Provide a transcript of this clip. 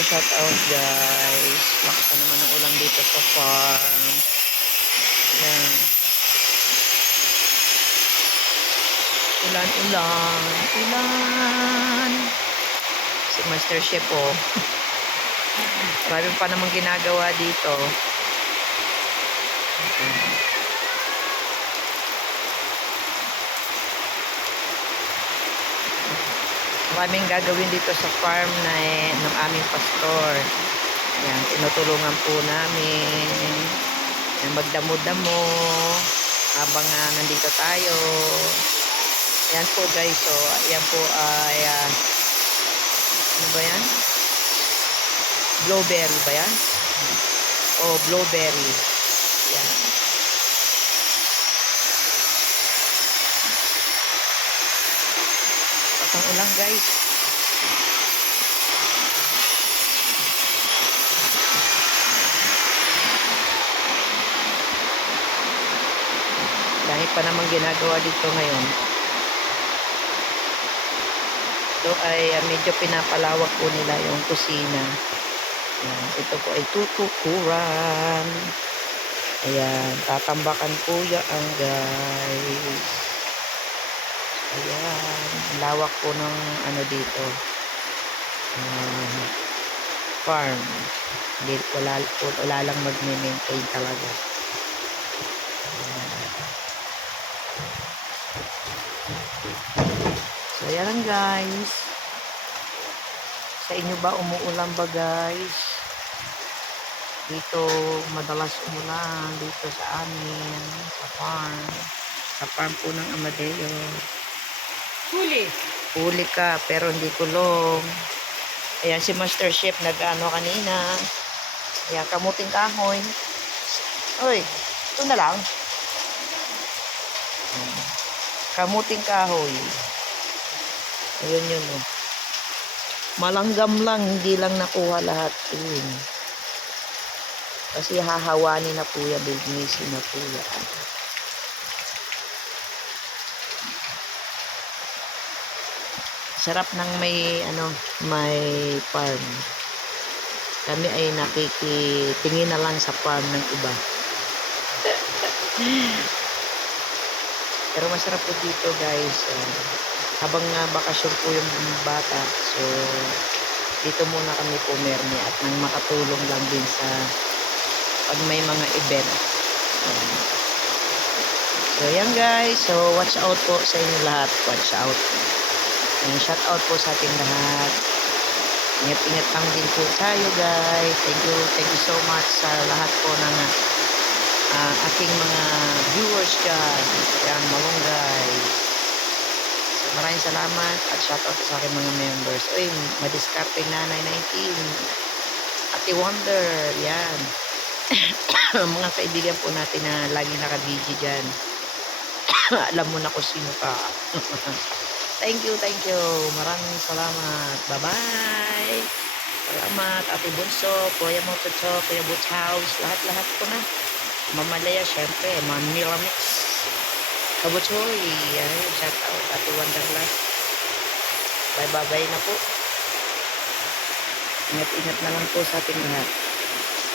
shout out guys. Lakas na naman ng ulan dito sa farm. Yan. Ulan, ulan, ulan. Si Master Chef oh. Marami pa namang ginagawa dito. Maraming gagawin dito sa farm na eh, ng aming pastor. Yan, tinutulungan po namin. Yan, magdamo-damo habang ah, nandito tayo. Yan po guys, so yan po ay ah, ano ba yan? Blueberry ba yan? O blueberry. Yan. Patang ulang guys. Dahil pa namang ginagawa dito ngayon. Ito ay ah, medyo pinapalawak po nila yung kusina. Yan. Ito po ay tutukuran. Ayan. Tatambakan po yan guys. Ayan. Lawak po ng ano dito. Um, farm. Hindi, wala, wala lang mag-maintain talaga. Ayan. So, ayan lang guys. Sa inyo ba umuulan ba guys? Dito madalas umulan dito sa amin, sa farm. Sa farm po ng Amadeo. Huli. Huli ka pero hindi kulong. Ayan si Master Chef nag-ano kanina. Ayan, kamuting kahoy. Uy, ito na lang. Ayan. Kamuting kahoy. Ayun yun oh. Malanggam lang, hindi lang nakuha lahat. Yun. Kasi hahawanin na po yan, bignisin na po yan. Sarap ng may ano, may farm. Kami ay nakikitingin na lang sa farm ng iba. Pero masarap po dito guys. Uh, habang nga bakasyon po yung bata. So, dito muna kami pumermi at nang makatulong lang din sa pag may mga event. So, yan guys. So, watch out po sa inyo lahat. Watch out. And shout out po sa ating lahat. Ingat-ingat lang din po tayo guys. Thank you, thank you so much sa lahat po ng uh, aking mga viewers dyan. Yan, malunggay. So, maraming salamat at shout out sa aking mga members. Uy, madiskarte nanay 19. Ate Wonder, yan. mga kaibigan po natin na lagi naka-video dyan. Alam mo na kung sino ka. Thank you, thank you. Maraming salamat. Bye-bye. Salamat, Ate Bunso, Kuya Mototo, Kuya Boots House, lahat-lahat ko na. Mamalaya, syempre, Mamiramix. Kabutsoy, ay, shout out, Ate Wonderland. Bye-bye na po. Ingat-ingat na lang po sa ating lahat.